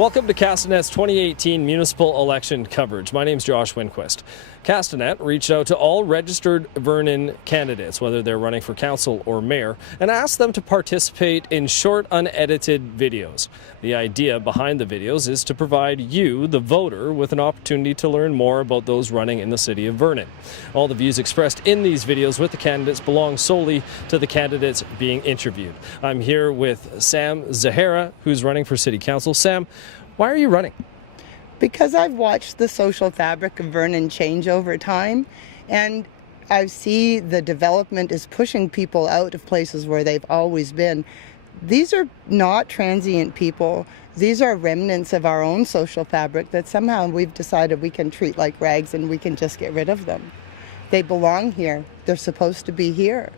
Welcome to Castanet's 2018 municipal election coverage. My name's Josh Winquist. Castanet reached out to all registered Vernon candidates, whether they're running for council or mayor, and asked them to participate in short, unedited videos. The idea behind the videos is to provide you, the voter, with an opportunity to learn more about those running in the city of Vernon. All the views expressed in these videos with the candidates belong solely to the candidates being interviewed. I'm here with Sam Zaharia, who's running for city council. Sam, why are you running? Because I've watched the social fabric of Vernon change over time, and I see the development is pushing people out of places where they've always been. These are not transient people. These are remnants of our own social fabric that somehow we've decided we can treat like rags and we can just get rid of them. They belong here. They're supposed to be here.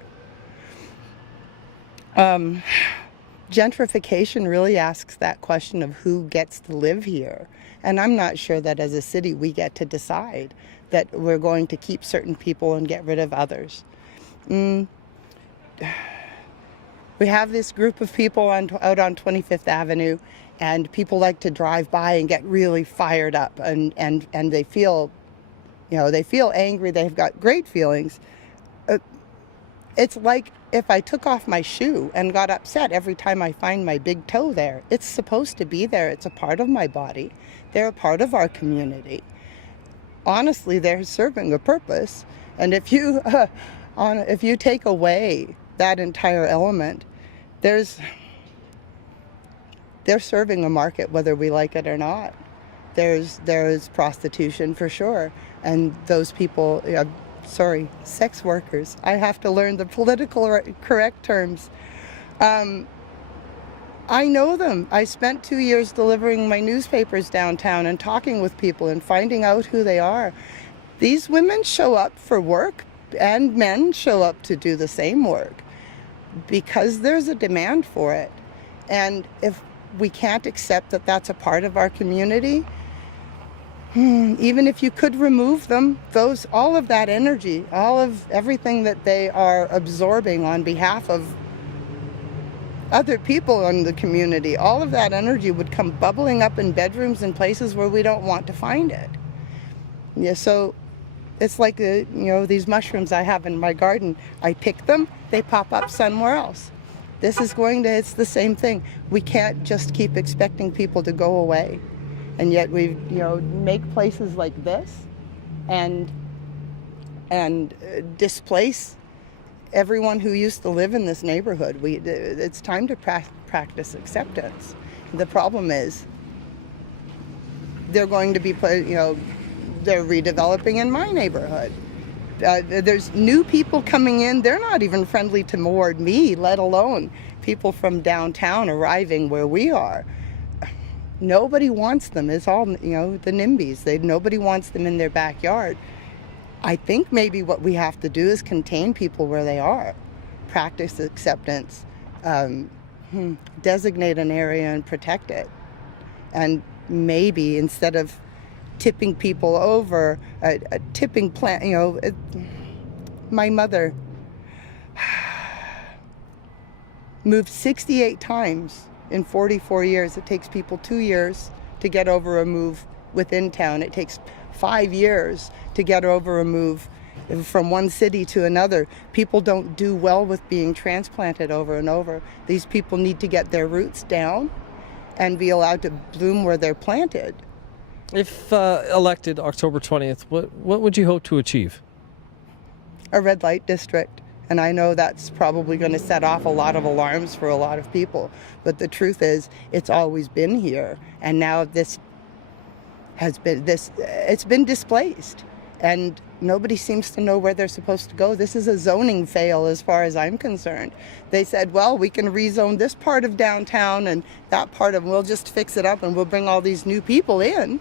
Gentrification really asks that question of who gets to live here. And I'm not sure that as a city we get to decide that we're going to keep certain people and get rid of others. We have this group of people out on 25th Avenue, and people like to drive by and get really fired up, and they feel, they feel angry. They've got great feelings. It's like if I took off my shoe and got upset every time I find my big toe there. It's supposed to be there. It's a part of my body. They're a part of our community. Honestly, they're serving a purpose. And if you take away that entire element, they're serving a market whether we like it or not. There's prostitution for sure, and those people. Sex workers. I have to learn the political correct terms. I know them. I spent 2 years delivering my newspapers downtown and talking with people and finding out who they are. These women show up for work, and men show up to do the same work because there's a demand for it. And if we can't accept that that's a part of our community, even if you could remove them, all of that energy, all of everything that they are absorbing on behalf of other people in the community, all of that energy would come bubbling up in bedrooms and places where we don't want to find it. Yeah, so it's like these mushrooms I have in my garden. I pick them, they pop up somewhere else. It's the same thing. We can't just keep expecting people to go away. And yet we make places like this and displace everyone who used to live in this neighborhood. It's time to practice acceptance. The problem is they're going to be they're redeveloping in my neighborhood. There's new people coming in. They're not even friendly toward me, let alone people from downtown arriving where we are. Nobody wants them. It's all, the NIMBYs. Nobody wants them in their backyard. I think maybe what we have to do is contain people where they are, practice acceptance, designate an area and protect it. And maybe instead of tipping people over, a tipping plant, my mother moved 68 times. In 44 years, it takes people 2 years to get over a move within town. It takes 5 years to get over a move from one city to another. People don't do well with being transplanted over and over. These people need to get their roots down and be allowed to bloom where they're planted. If elected October 20th, what would you hope to achieve? A red light district. And I know that's probably going to set off a lot of alarms for a lot of people. But the truth is, it's always been here. And now it's been displaced. And nobody seems to know where they're supposed to go. This is a zoning fail as far as I'm concerned. They said, well, we can rezone this part of downtown and that part of, we'll just fix it up and we'll bring all these new people in.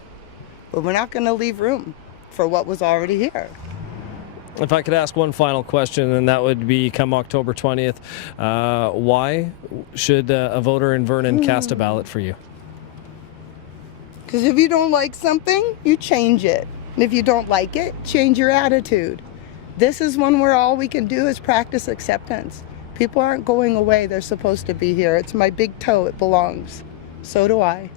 But we're not going to leave room for what was already here. If I could ask one final question, and that would be come October 20th, why should a voter in Vernon cast a ballot for you? Because if you don't like something, you change it. And if you don't like it, change your attitude. This is one where all we can do is practice acceptance. People aren't going away. They're supposed to be here. It's my big toe. It belongs. So do I.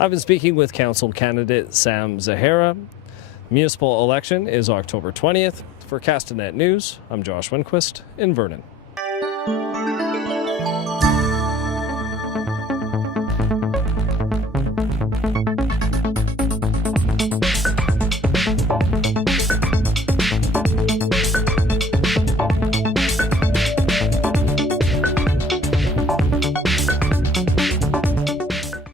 I've been speaking with council candidate Sam Zaharia. Municipal election is October 20th. For Castanet News, I'm Josh Winquist in Vernon.